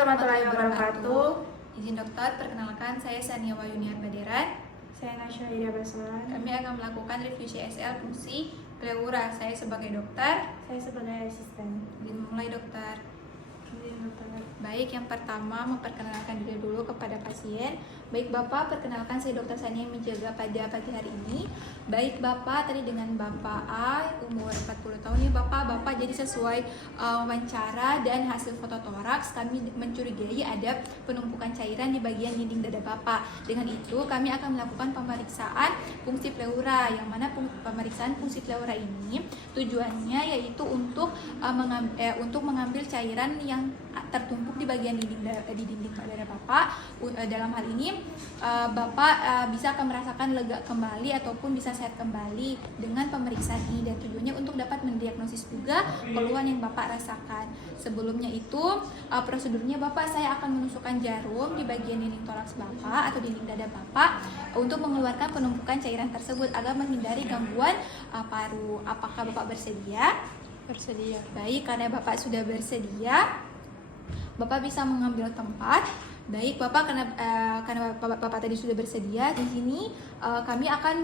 warahmatullahi wabarakatuh. Izin dokter, perkenalkan saya Sania Wayuniar Baderan. Saya Nasya Ida Baslan. Kami akan melakukan review CSL fungsi pleura. Saya sebagai dokter. Saya sebagai asisten. Dimulai dokter. Izin dokter. Baik, yang pertama memperkenalkan diri dulu kepada pasien. Baik Bapak, perkenalkan saya Dokter Sania yang menjaga pada pagi hari ini. Baik Bapak, tadi dengan Bapak A, umur 40 tahun nih Bapak jadi sesuai wawancara dan hasil fototoraks kami mencurigai ada penumpukan cairan di bagian dinding dada Bapak. Dengan itu kami akan melakukan pemeriksaan fungsi pleura, yang mana pemeriksaan fungsi pleura ini tujuannya yaitu untuk mengambil cairan yang tertumpuk di bagian dinding dada Bapak. Dalam hal ini Bapak bisa akan merasakan lega kembali ataupun bisa sehat kembali dengan pemeriksaan ini, dan tujuannya untuk dapat mendiagnosis juga keluhan yang Bapak rasakan. Sebelumnya itu prosedurnya Bapak, saya akan menusukkan jarum di bagian dinding toraks Bapak atau dinding dada Bapak untuk mengeluarkan penumpukan cairan tersebut agar menghindari gangguan paru. Apakah Bapak bersedia? Bersedia. Baik, karena Bapak sudah bersedia, Bapak bisa mengambil tempat. Baik Bapak, karena Bapak tadi sudah bersedia, di sini kami akan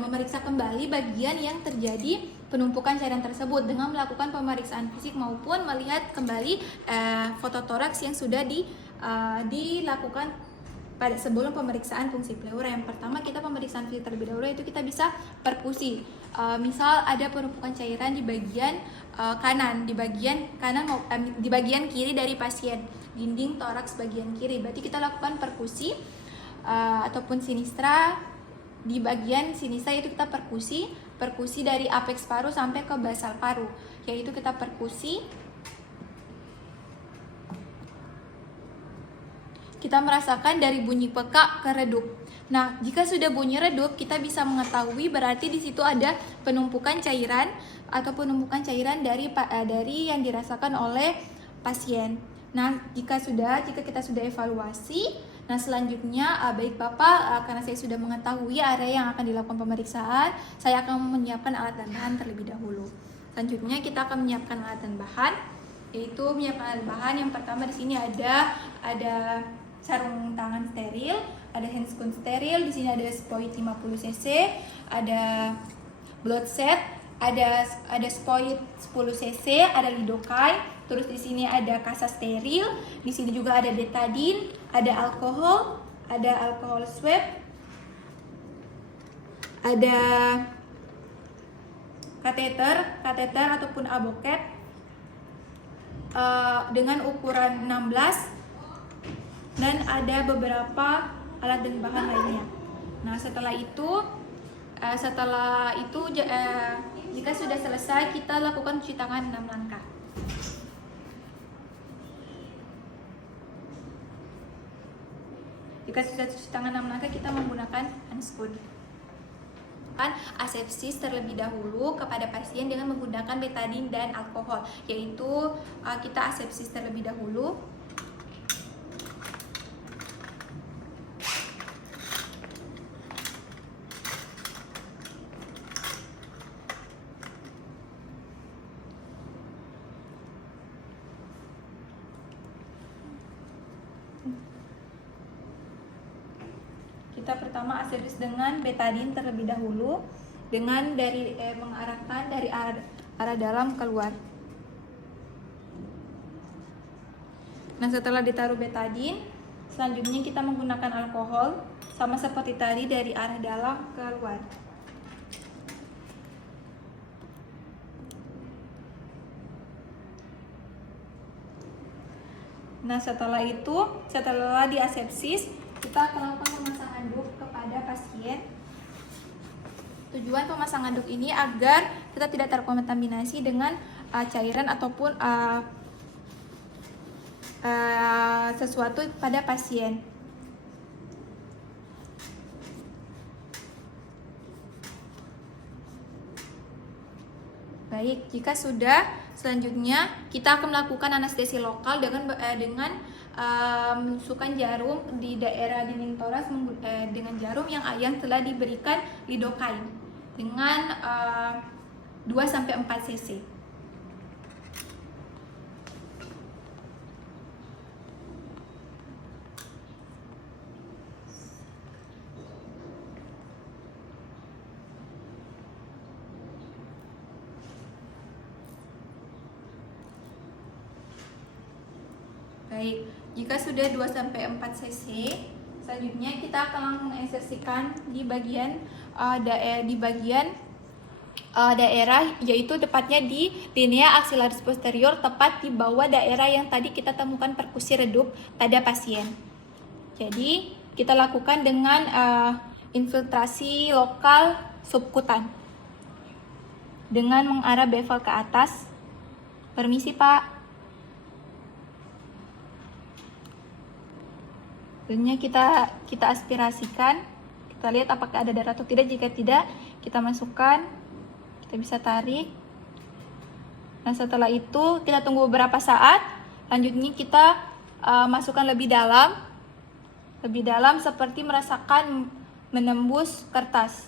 memeriksa kembali bagian yang terjadi penumpukan cairan tersebut dengan melakukan pemeriksaan fisik maupun melihat kembali fototoraks yang sudah dilakukan pada sebelum pemeriksaan fungsi pleura. Yang pertama, kita pemeriksaan fisik terlebih dahulu, itu kita bisa perkusi. Misal ada penumpukan cairan di bagian kanan, di bagian kiri dari pasien, dinding toraks bagian kiri. Berarti kita lakukan perkusi ataupun sinistra. Di bagian sinistra itu kita perkusi dari apex paru sampai ke basal paru, yaitu kita perkusi. Kita merasakan dari bunyi peka ke redup. Nah, jika sudah bunyi redup, kita bisa mengetahui berarti di situ ada penumpukan cairan atau penumpukan cairan dari yang dirasakan oleh pasien. Nah, jika kita sudah evaluasi, nah selanjutnya baik Bapak, karena saya sudah mengetahui area yang akan dilakukan pemeriksaan, saya akan menyiapkan alat dan bahan terlebih dahulu. Selanjutnya kita akan menyiapkan alat dan bahan, yaitu menyiapkan alat bahan. Yang pertama di sini ada sarung tangan steril, ada handscoon steril, di sini ada Spoit 50 cc, ada blood set, ada Spoit 10 cc, ada lidocaine, terus di sini ada kasa steril, di sini juga ada betadine, ada alkohol swab, ada kateter ataupun aboket dengan ukuran 16, dan ada beberapa alat dan bahan lainnya. Nah, setelah itu jika sudah selesai, kita lakukan cuci tangan 6 langkah. Jika sudah cuci tangan 6 langkah, kita menggunakan handscoon. Asepsis terlebih dahulu kepada pasien dengan menggunakan betadine dan alkohol, yaitu kita asepsis terlebih dahulu. Kita pertama asepsis dengan betadine terlebih dahulu, dengan mengarahkan dari arah dalam keluar. Nah, setelah ditaruh betadine, selanjutnya kita menggunakan alkohol, sama seperti tadi, dari arah dalam keluar. Nah, setelah diasepsis, kita akan melakukan pemasangan handuk kepada pasien. Tujuan pemasangan handuk ini agar kita tidak terkontaminasi dengan cairan ataupun sesuatu pada pasien. Baik, jika sudah, selanjutnya kita akan melakukan anestesi lokal dengan menusukkan jarum di daerah dinding toraks dengan jarum yang telah diberikan lidocaine dengan 2-4 cc. Baik, jika sudah 2-4 cc, selanjutnya kita akan menginsersikan di bagian daerah, yaitu tepatnya di linea axillaris posterior, tepat di bawah daerah yang tadi kita temukan perkusi redup pada pasien. Jadi kita lakukan dengan infiltrasi lokal subkutan dengan mengarah bevel ke atas. Permisi Pak. Selanjutnya kita aspirasikan, kita lihat apakah ada darah atau tidak. Jika tidak, kita masukkan, kita bisa tarik. Nah setelah itu kita tunggu beberapa saat. Lanjutnya kita masukkan lebih dalam seperti merasakan menembus kertas.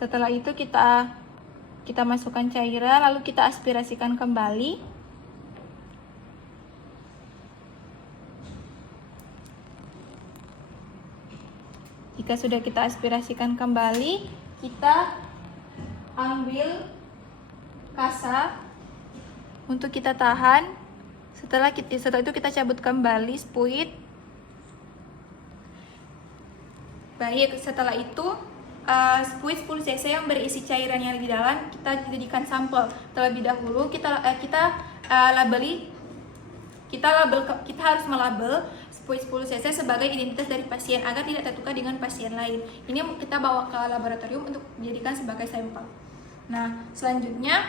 Setelah itu kita masukkan cairan, lalu kita aspirasikan kembali. Jika sudah kita aspirasikan kembali, kita ambil kasa untuk kita tahan. Setelah itu kita cabut kembali spuit. Baik, setelah itu spuit 10 cc yang berisi cairan yang di dalam kita jadikan sampel terlebih dahulu. Kita harus melabel spuit 10 cc sebagai identitas dari pasien agar tidak tertukar dengan pasien lain. Ini kita bawa ke laboratorium untuk dijadikan sebagai sampel. Nah, selanjutnya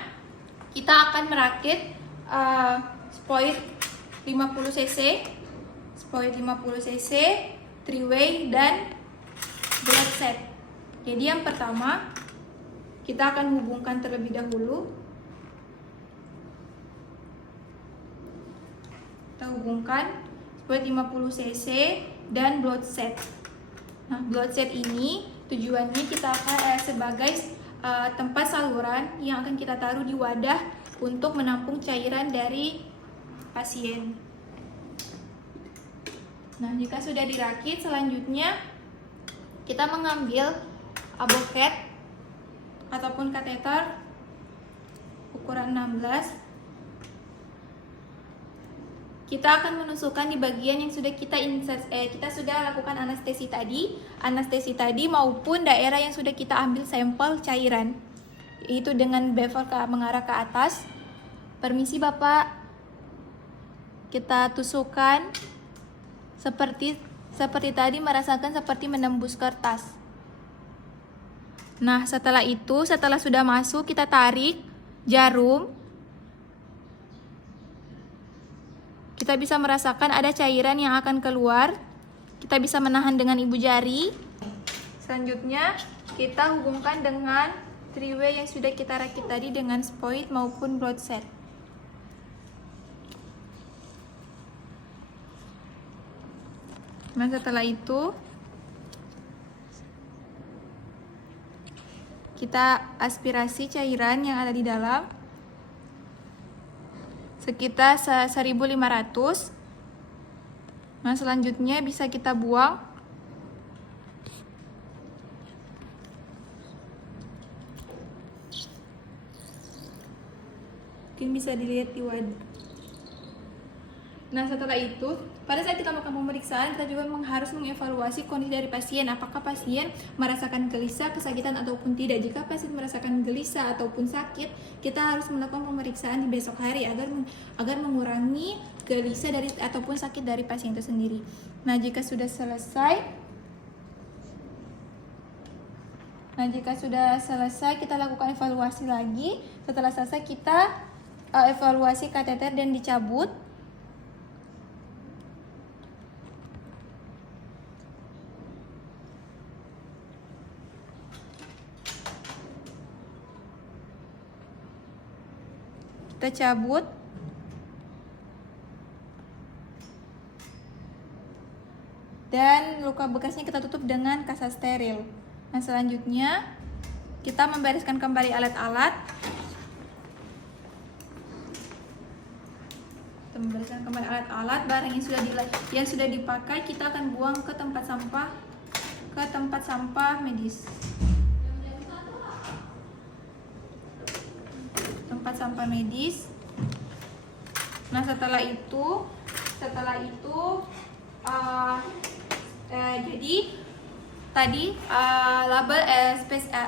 kita akan merakit spuit 50 cc, 3-way dan blood set. Jadi yang pertama kita akan hubungkan terlebih dahulu. Kita hubungkan spuit 50 cc dan blood set. Nah, blood set ini tujuannya kita akan sebagai tempat saluran yang akan kita taruh di wadah untuk menampung cairan dari pasien. Nah, jika sudah dirakit, selanjutnya kita mengambil aboket ataupun kateter ukuran 16. Kita akan menusukkan di bagian yang sudah kita sudah lakukan anestesi tadi maupun daerah yang sudah kita ambil sampel cairan, yaitu dengan bevel mengarah ke atas. Permisi Bapak, kita tusukkan seperti tadi, merasakan seperti menembus kertas. Nah, setelah sudah masuk, kita tarik jarum. Kita bisa merasakan ada cairan yang akan keluar. Kita bisa menahan dengan ibu jari. Selanjutnya, kita hubungkan dengan 3-way yang sudah kita rakit tadi dengan spuit maupun blood set. Nah, setelah itu kita aspirasi cairan yang ada di dalam sekitar 1.500. Nah, selanjutnya bisa kita buang. Mungkin bisa dilihat di wadah. Nah, setelah itu, pada saat kita melakukan pemeriksaan, kita juga harus mengevaluasi kondisi dari pasien. Apakah pasien merasakan gelisah, kesakitan, ataupun tidak. Jika pasien merasakan gelisah ataupun sakit, kita harus melakukan pemeriksaan di besok hari agar mengurangi gelisah ataupun sakit dari pasien itu sendiri. Nah, jika sudah selesai, kita lakukan evaluasi lagi. Setelah selesai, kita evaluasi kateter dan dicabut. Kita cabut. Dan luka bekasnya kita tutup dengan kasa steril. Nah, selanjutnya kita membereskan kembali alat-alat. Barang yang sudah dipakai kita akan buang ke tempat sampah medis. Nah, setelah itu jadi tadi label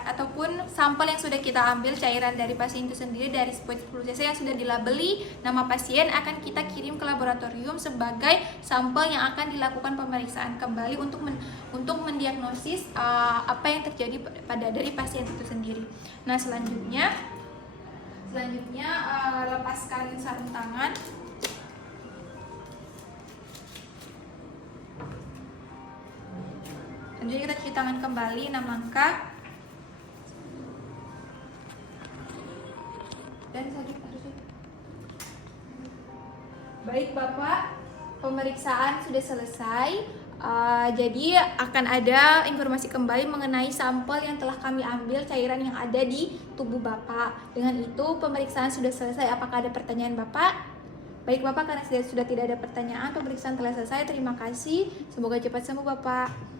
ataupun sampel yang sudah kita ambil cairan dari pasien itu sendiri dari 10 cc yang sudah dilabeli nama pasien akan kita kirim ke laboratorium sebagai sampel yang akan dilakukan pemeriksaan kembali untuk mendiagnosis apa yang terjadi dari pasien itu sendiri. Nah, selanjutnya lepaskan sarung tangan. Jadi kita cuci tangan kembali 6 langkah. Dan baik Bapak, pemeriksaan sudah selesai. Jadi akan ada informasi kembali mengenai sampel yang telah kami ambil cairan yang ada di tubuh Bapak. Dengan itu pemeriksaan sudah selesai. Apakah ada pertanyaan Bapak? Baik Bapak, karena sudah tidak ada pertanyaan, pemeriksaan telah selesai. Terima kasih. Semoga cepat sembuh Bapak.